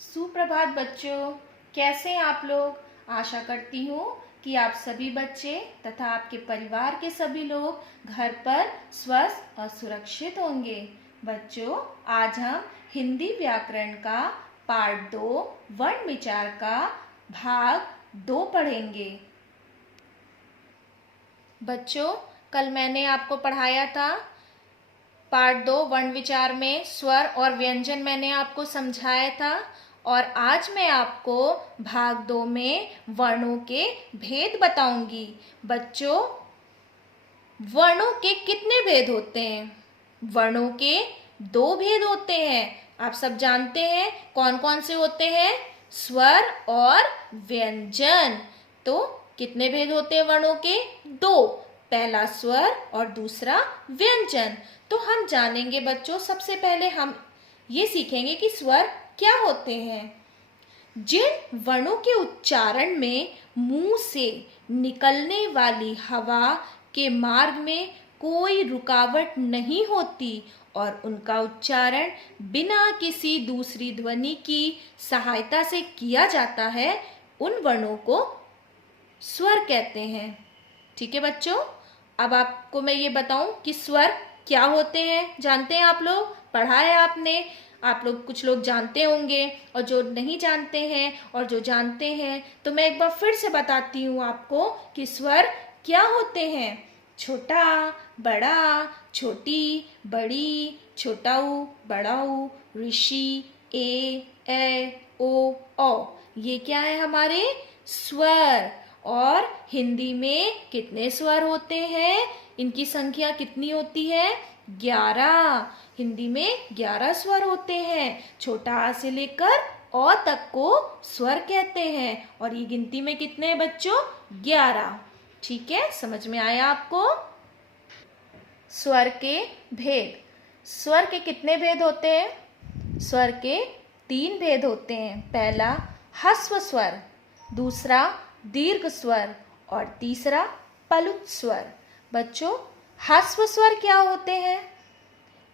सुप्रभात बच्चों, कैसे हैं आप लोग। आशा करती हूँ कि आप सभी बच्चे तथा आपके परिवार के सभी लोग घर पर स्वस्थ और सुरक्षित होंगे। बच्चों, आज हम हिंदी व्याकरण का पार्ट 2 वर्ण विचार का भाग 2 पढ़ेंगे। बच्चों, कल मैंने आपको पढ़ाया था पार्ट 2 वर्ण विचार में स्वर और व्यंजन मैंने आपको समझाया था, और आज मैं आपको भाग 2 में वर्णों के भेद बताऊंगी। बच्चों, वर्णों के कितने भेद होते हैं? वर्णों के 2 भेद होते हैं। आप सब जानते हैं कौन कौन से होते हैं? स्वर और व्यंजन। तो कितने भेद होते हैं वर्णों के? 2। पहला स्वर और दूसरा व्यंजन। तो हम जानेंगे बच्चों, सबसे पहले हम ये सीखेंगे कि स्वर क्या होते हैं। जिन वर्णों के उच्चारण में मुंह से निकलने वाली हवा के मार्ग में कोई रुकावट नहीं होती और उनका उच्चारण बिना किसी दूसरी ध्वनि की सहायता से किया जाता है, उन वर्णों को स्वर कहते हैं। ठीक है बच्चों, अब आपको मैं ये बताऊं कि स्वर क्या होते हैं। जानते हैं आप लोग? पढ़ा है आपने। आप लोग कुछ लोग जानते होंगे और जो नहीं जानते हैं, और जो जानते हैं तो मैं एक बार फिर से बताती हूँ आपको कि स्वर क्या होते हैं। छोटा, बड़ा, छोटी, बड़ी, छोटा ऊ, बड़ा ऊ, ऋषि, ओ, ये क्या है? हमारे स्वर। और हिंदी में कितने स्वर होते हैं? इनकी संख्या कितनी होती है? 11। हिंदी में 11 स्वर होते हैं। छोटा आ से लेकर अ तक को स्वर कहते हैं। और ये गिनती में कितने हैं बच्चों? 11। ठीक है, समझ में आया आपको? स्वर के भेद। स्वर के कितने भेद होते हैं? स्वर के 3 भेद होते हैं। पहला ह्रस्व स्वर, दूसरा दीर्घ स्वर और तीसरा पलुत स्वर। बच्चों, ह्रस्व स्वर क्या होते हैं?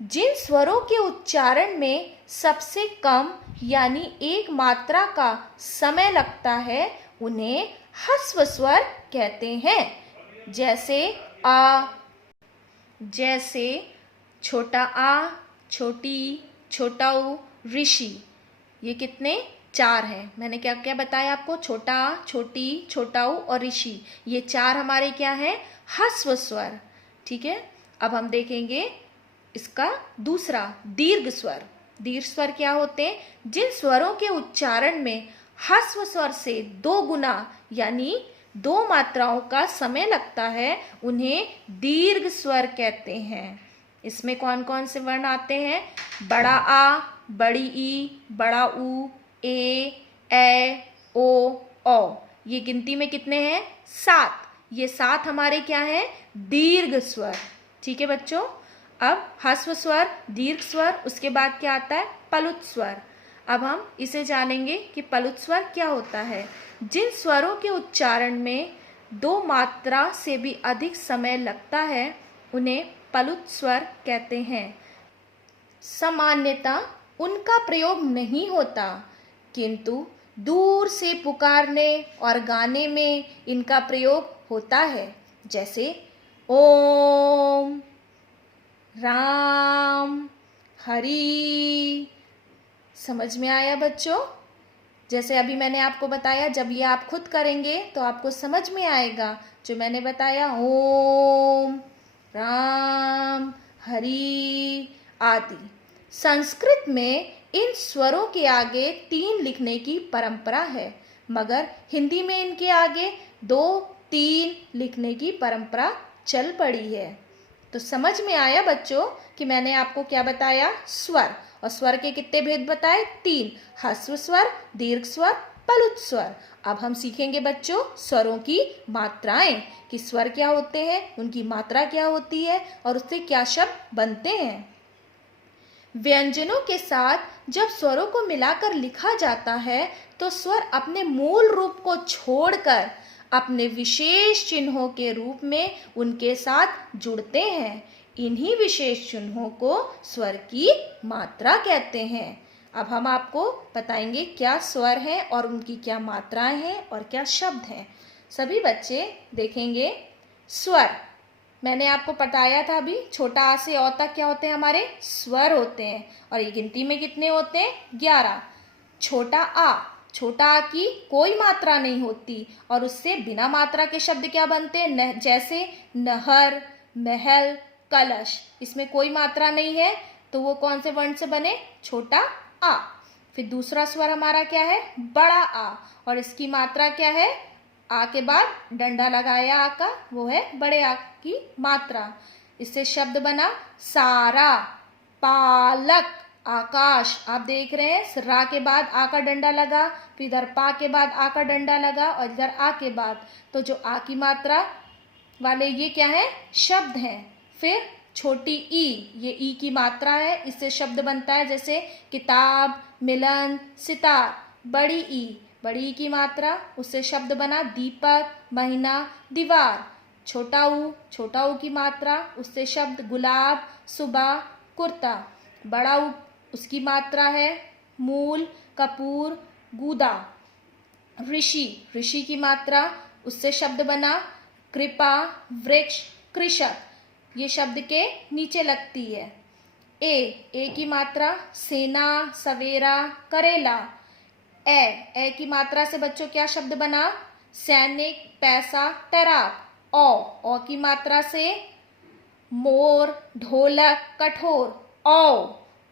जिन स्वरों के उच्चारण में सबसे कम यानी एक मात्रा का समय लगता है, उन्हें ह्रस्व स्वर कहते हैं। जैसे आ, जैसे छोटा आ, छोटी, छोटा ऊ, ऋषि। ये कितने? 4 हैं। मैंने क्या क्या बताया आपको? छोटा, छोटी, छोटा ऊ और ऋषि। ये 4 हमारे क्या है? ह्रस्व स्वर। ठीक है, अब हम देखेंगे इसका दूसरा दीर्घ स्वर। दीर्घ स्वर क्या होते हैं? जिन स्वरों के उच्चारण में ह्रस्व स्वर से 2 गुना यानी 2 मात्राओं का समय लगता है, उन्हें दीर्घ स्वर कहते हैं। इसमें कौन कौन से वर्ण आते हैं? बड़ा आ, बड़ी ई, बड़ा ऊ, ओ। ये गिनती में कितने हैं? 7। ये 7 हमारे क्या हैं? दीर्घ स्वर। ठीक है बच्चों, अब ह्रस्व स्वर, दीर्घ स्वर, उसके बाद क्या आता है? पलुत स्वर। अब हम इसे जानेंगे कि पलुत स्वर क्या होता है। जिन स्वरों के उच्चारण में 2 मात्रा से भी अधिक समय लगता है, उन्हें पलुत स्वर कहते हैं। सामान्यतः उनका प्रयोग नहीं होता, किंतु दूर से पुकारने और गाने में इनका प्रयोग होता है। जैसे ओम, राम, हरि। समझ में आया बच्चों? जैसे अभी मैंने आपको बताया, जब ये आप खुद करेंगे तो आपको समझ में आएगा। जो मैंने बताया ओम, राम, हरि आदि। संस्कृत में इन स्वरों के आगे 3 लिखने की परंपरा है, मगर हिंदी में इनके आगे 2, 3 लिखने की परंपरा चल पड़ी है। तो समझ में आया बच्चों कि मैंने आपको क्या बताया? स्वर। और स्वर के कितने भेद बताए? 3। ह्रस्व स्वर, दीर्घ स्वर, पलुत स्वर। अब हम सीखेंगे बच्चों स्वरों की मात्राएं, कि स्वर क्या होते हैं, उनकी मात्रा क्या होती है और उससे क्या शब्द बनते हैं। व्यंजनों के साथ जब स्वरों को मिलाकर लिखा जाता है, तो स्वर अपने मूल रूप को छोड़कर अपने विशेष चिन्हों के रूप में उनके साथ जुड़ते हैं। इन्हीं विशेष चिन्हों को स्वर की मात्रा कहते हैं। अब हम आपको बताएंगे क्या स्वर हैं और उनकी क्या मात्राएं हैं और क्या शब्द हैं। सभी बच्चे देखेंगे। स्वर मैंने आपको बताया था अभी, छोटा आ से अ तक क्या होते हैं, हमारे स्वर होते हैं। और ये गिनती में कितने होते हैं? 11। छोटा आ की कोई मात्रा नहीं होती और उससे बिना मात्रा के शब्द क्या बनते हैं? जैसे नहर, महल, कलश। इसमें कोई मात्रा नहीं है तो वो कौन से वर्ण से बने? छोटा आ। फिर दूसरा स्वर हमारा क्या है? बड़ा आ, और इसकी मात्रा क्या है? आ के बाद डंडा लगाया आ का, वो है बड़े आ की मात्रा। इससे शब्द बना सारा, पालक, आकाश। आप देख रहे हैं रा के बाद आ का डंडा लगा, फिर इधर पा के बाद आ का डंडा लगा और इधर आ के बाद, तो जो आ की मात्रा वाले ये क्या है? शब्द हैं। फिर छोटी ई, ये ई की मात्रा है, इससे शब्द बनता है जैसे किताब, मिलन, सितार। बड़ी ई की मात्रा, उससे शब्द बना दीपक, महीना, दीवार। छोटा ऊ की मात्रा, उससे शब्द गुलाब, सुबह, कुर्ता। बड़ा ऊ, उसकी मात्रा है मूल, कपूर, गूदा। ऋषि की मात्रा, उससे शब्द बना कृपा, वृक्ष, कृषक। ये शब्द के नीचे लगती है। ए की मात्रा सेना, सवेरा, करेला। ए की मात्रा से बच्चों क्या शब्द बना? सैनिक, पैसा, तैराक। ओ की मात्रा से मोर, ढोलक, कठोर।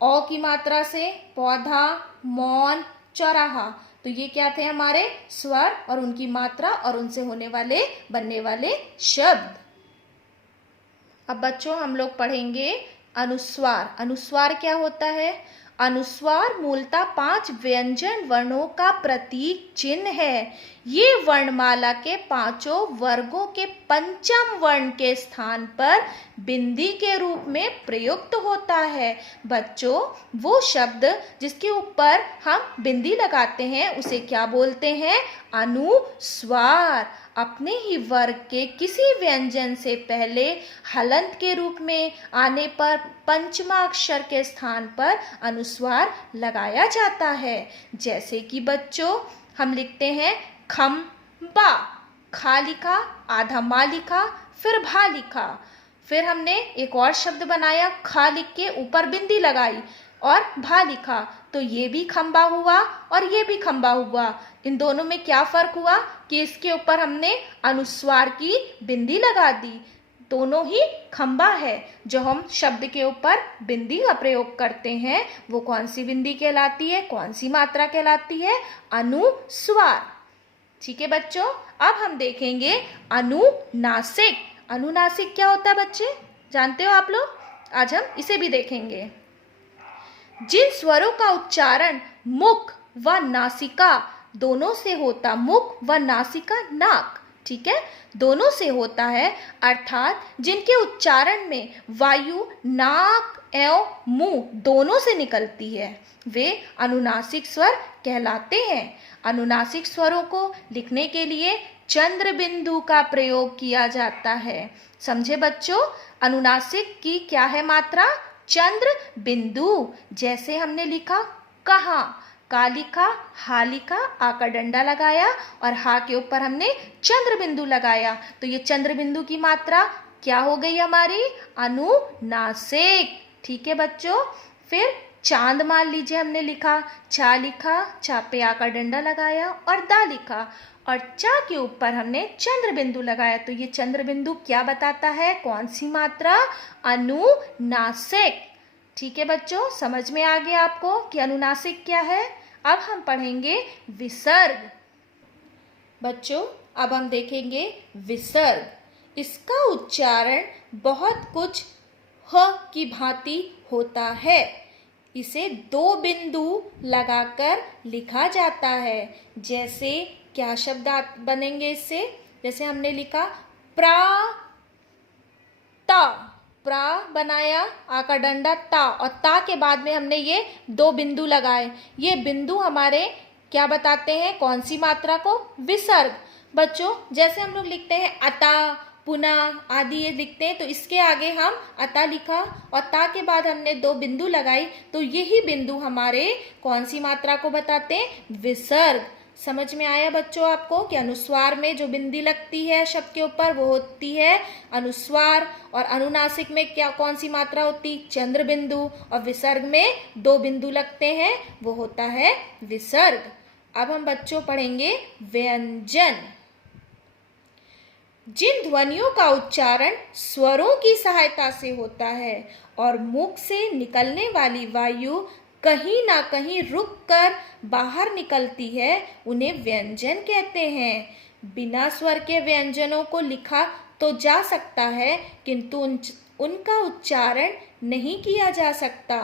औ की मात्रा से पौधा, मौन, चौराहा। तो ये क्या थे? हमारे स्वर और उनकी मात्रा और उनसे बनने वाले शब्द। अब बच्चों हम लोग पढ़ेंगे अनुस्वार। अनुस्वार क्या होता है? अनुस्वार मूलतः 5 व्यंजन वर्णों का प्रतीक चिन्ह है। ये वर्णमाला के 5 वर्गों के पंचम वर्ण के स्थान पर बिंदी के रूप में प्रयुक्त होता है। बच्चों, वो शब्द जिसके ऊपर हम बिंदी लगाते हैं उसे क्या बोलते हैं? अनुस्वार। अपने ही वर्ग के किसी व्यंजन से पहले हलंत के रूप में आने पर पंचमा अक्षर के स्थान पर अनुस्वार लगाया जाता है। जैसे कि बच्चों हम लिखते हैं खम्बा, खा लिखा, आधा मा लिखा, फिर भा लिखा। फिर हमने एक और शब्द बनाया, खा लिख के ऊपर बिंदी लगाई और भा लिखा, तो ये भी खंबा हुआ और ये भी खंबा हुआ। इन दोनों में क्या फर्क हुआ कि इसके ऊपर हमने अनुस्वार की बिंदी लगा दी। दोनों ही खंबा है। जो हम शब्द के ऊपर बिंदी का प्रयोग करते हैं वो कौन सी बिंदी कहलाती है? कौन सी मात्रा कहलाती है? अनुस्वार। ठीक है बच्चों, अब हम देखेंगे अनुनासिक। अनुनासिक क्या होता है बच्चे? जानते हो आप लोग? आज हम इसे भी देखेंगे। जिन स्वरों का उच्चारण मुख व नासिका दोनों से होता, मुख व नासिका नाक, ठीक है, दोनों से होता है, अर्थात जिनके उच्चारण में वायु नाक एवं मुंह दोनों से निकलती है, वे अनुनासिक स्वर कहलाते हैं। अनुनासिक स्वरों को लिखने के लिए चंद्र बिंदु का प्रयोग किया जाता है। समझे बच्चों? अनुनासिक की क्या है मात्रा? चंद्र बिंदु। जैसे हमने लिखा कहा, का लिखा, हा लिखा, आ का डंडा लगाया और हा के ऊपर हमने चंद्र बिंदु लगाया, तो ये चंद्र बिंदु की मात्रा क्या हो गई हमारी? अनुनासिक। ठीक है बच्चों। फिर चांद मान लीजिए हमने लिखा, चा लिखा, चा पे आ का डंडा लगाया और दा लिखा और चा के ऊपर हमने चंद्र बिंदु लगाया, तो ये चंद्र बिंदु क्या बताता है? कौन सी मात्रा? अनुनासिक। ठीक है बच्चों, समझ में आ गया आपको कि अनुनासिक क्या है? अब हम पढ़ेंगे विसर्ग। बच्चों अब हम देखेंगे विसर्ग। इसका उच्चारण बहुत कुछ ह की भांति होता है। इसे 2 बिंदु लगाकर लिखा जाता है। जैसे क्या शब्द बनेंगे इससे? जैसे हमने लिखा प्रा ता, प्रा बनाया, आ का डंडा ता, और ता के बाद में हमने ये 2 बिंदु लगाए। ये बिंदु हमारे क्या बताते हैं? कौन सी मात्रा को? विसर्ग। बच्चों जैसे हम लोग लिखते हैं अता, पुनः आदि ये लिखते हैं, तो इसके आगे हम अता लिखा और ता के बाद हमने 2 बिंदु लगाई, तो यही बिंदु हमारे कौन सी मात्रा को बताते हैं? विसर्ग। समझ में आया बच्चों आपको कि अनुस्वार में जो बिंदी लगती है शब्द के ऊपर वो होती है अनुस्वार, और अनुनासिक में क्या कौन सी मात्रा होती? चंद्र बिंदु, और विसर्ग में 2 बिंदु लगते हैं वो होता है विसर्ग। अब हम बच्चों पढ़ेंगे व्यंजन। जिन ध्वनियों का उच्चारण स्वरों की सहायता से होता है और मुख से निकलने वाली वायु कहीं ना कहीं रुककर बाहर निकलती है, उन्हें व्यंजन कहते हैं। बिना स्वर के व्यंजनों को लिखा तो जा सकता है, किंतु उनका उच्चारण नहीं किया जा सकता,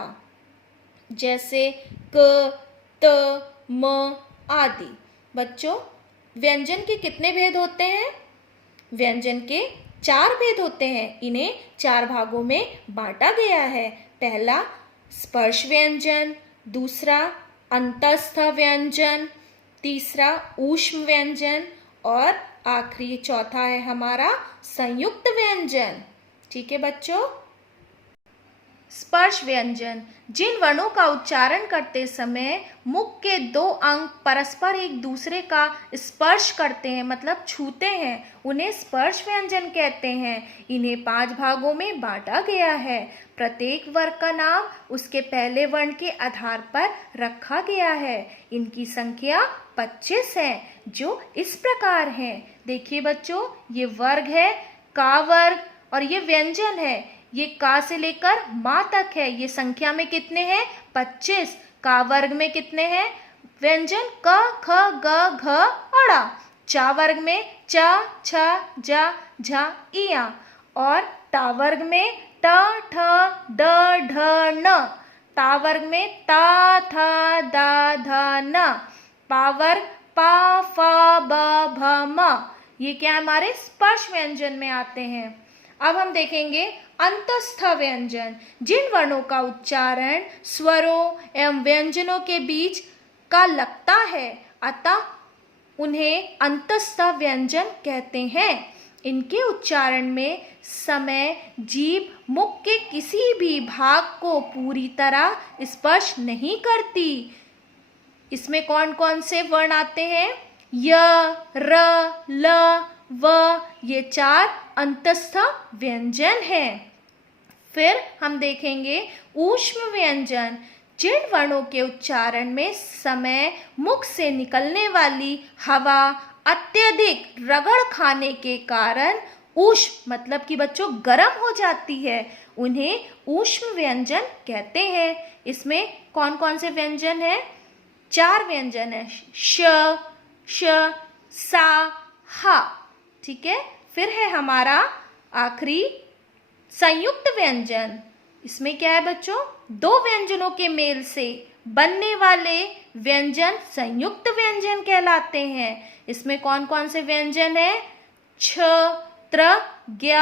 जैसे क, त, म आदि। बच्चों, व्यंजन के कितने भेद होते हैं? व्यंजन के 4 भेद होते हैं। इन्हें 4 भागों में बांटा गया है। पहला स्पर्श व्यंजन, दूसरा अंतस्थ व्यंजन, तीसरा ऊष्म व्यंजन और आखिरी चौथा है हमारा संयुक्त व्यंजन। ठीक है बच्चों। स्पर्श व्यंजन, जिन वर्णों का उच्चारण करते समय मुख के 2 अंग परस्पर एक दूसरे का स्पर्श करते हैं, मतलब छूते हैं, उन्हें स्पर्श व्यंजन कहते हैं। इन्हें 5 भागों में बांटा गया है। प्रत्येक वर्ग का नाम उसके पहले वर्ण के आधार पर रखा गया है। इनकी संख्या 25 है, जो इस प्रकार हैं। देखिए बच्चों, ये वर्ग है का वर्ग, और ये व्यंजन है, ये का से लेकर माँ तक है। ये संख्या में कितने हैं? 25। का वर्ग में कितने हैं व्यंजन? क, ख, ग, घ, अड़ा। चा वर्ग में च, छ, ज, झ, इया। और टा वर्ग में ट, ठ, ड, ढ, न। ता वर्ग में ता, थ, दा, ध, न। पा वर्ग पा, फा, ब, भ, म। ये क्या हमारे स्पर्श व्यंजन में आते हैं। अब हम देखेंगे अंतस्थ व्यंजन, जिन वर्णों का उच्चारण स्वरों एवं व्यंजनों के बीच का लगता है, अतः उन्हें अंतस्थ व्यंजन कहते हैं। इनके उच्चारण में समय जीभ मुख के किसी भी भाग को पूरी तरह स्पर्श नहीं करती। इसमें कौन कौन से वर्ण आते हैं? य, र, ल, व, ये 4 अंतस्थ व्यंजन हैं। फिर हम देखेंगे ऊष्म व्यंजन, जिन वर्णों के उच्चारण में समय मुख से निकलने वाली हवा अत्यधिक रगड़ खाने के कारण ऊष्म मतलब कि बच्चों गर्म हो जाती है, उन्हें ऊष्म व्यंजन कहते हैं। इसमें कौन कौन से व्यंजन हैं? 4 व्यंजन है, श, श, सा, हा। ठीक है। फिर है हमारा आखिरी संयुक्त व्यंजन। इसमें क्या है बच्चों? 2 व्यंजनों के मेल से बनने वाले व्यंजन संयुक्त व्यंजन कहलाते हैं। इसमें कौन कौन से व्यंजन है? छ, त्र, ज्ञ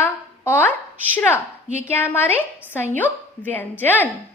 और श्र। ये क्या है हमारे संयुक्त व्यंजन।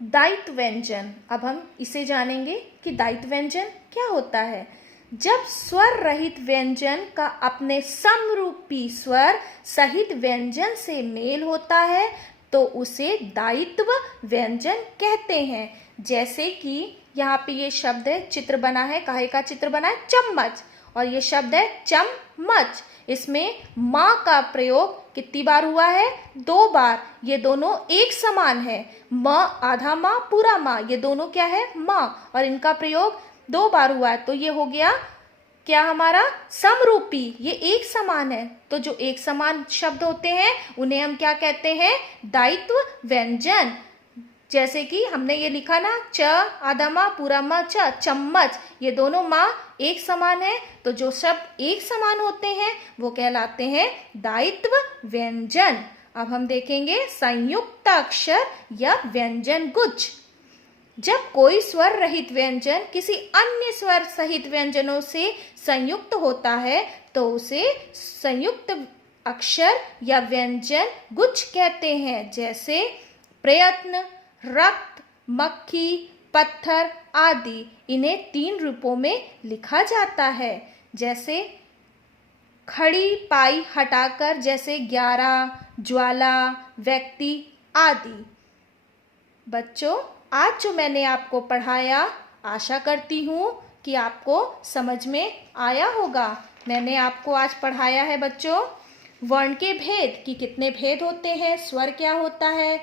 दायित्व व्यंजन, अब हम इसे जानेंगे कि दायित्व व्यंजन क्या होता है। जब स्वर रहित व्यंजन का अपने समरूपी स्वर सहित व्यंजन से मेल होता है तो उसे दायित्व व्यंजन कहते हैं। जैसे कि यहाँ पे ये शब्द है, चित्र बना है, काहे का चित्र बना है? चम्मच। और ये शब्द है चम्मच। इसमें माँ का प्रयोग कितनी बार हुआ है? 2 बार। ये दोनों एक समान है। म आधा माँ पूरा माँ, ये दोनों क्या है? माँ। और इनका प्रयोग 2 बार हुआ है, तो ये हो गया क्या हमारा? समरूपी। ये एक समान है, तो जो एक समान शब्द होते हैं उन्हें हम क्या कहते हैं? दायित्व व्यंजन। जैसे कि हमने ये लिखा ना, च आधा माँ पूरा माँ च, चम्मच। ये दोनों माँ एक समान है, तो जो शब्द एक समान होते हैं वो कहलाते हैं दायित्व व्यंजन। अब हम देखेंगे संयुक्त अक्षर या व्यंजन गुच्छ। जब कोई स्वर रहित व्यंजन किसी अन्य स्वर सहित व्यंजनों से संयुक्त होता है तो उसे संयुक्त अक्षर या व्यंजन गुच्छ कहते हैं। जैसे प्रयत्न, रक्त, मक्खी, पत्थर आदि। इन्हें 3 रूपों में लिखा जाता है। जैसे खड़ी पाई हटाकर, जैसे 11, ज्वाला, व्यक्ति आदि। बच्चों, आज जो मैंने आपको पढ़ाया, आशा करती हूँ कि आपको समझ में आया होगा। मैंने आपको आज पढ़ाया है बच्चों वर्ण के भेद, कि कितने भेद होते हैं, स्वर क्या होता है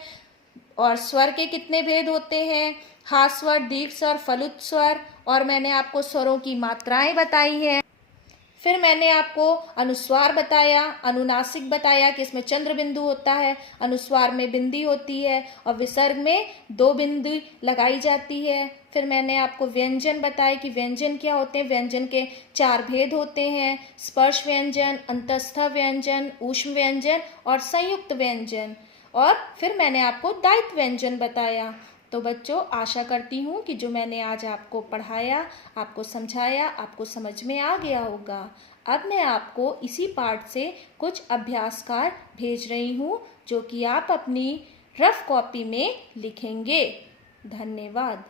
और स्वर के कितने भेद होते हैं, हास स्वर, दीर्घ स्वर, फलुत स्वर, और मैंने आपको स्वरों की मात्राएं बताई हैं। फिर मैंने आपको अनुस्वार बताया, अनुनासिक बताया कि इसमें चंद्र बिंदु होता है, अनुस्वार में बिंदी होती है और विसर्ग में 2 बिंदु लगाई जाती है। फिर मैंने आपको व्यंजन बताए कि व्यंजन क्या होते हैं। व्यंजन के 4 भेद होते हैं, स्पर्श व्यंजन, अंतस्थ व्यंजन, ऊष्म व्यंजन और संयुक्त व्यंजन। और फिर मैंने आपको दायित्व व्यंजन बताया। तो बच्चों, आशा करती हूँ कि जो मैंने आज आपको पढ़ाया, आपको समझाया, आपको समझ में आ गया होगा। अब मैं आपको इसी पाठ से कुछ अभ्यास कार्य भेज रही हूँ, जो कि आप अपनी रफ कॉपी में लिखेंगे। धन्यवाद।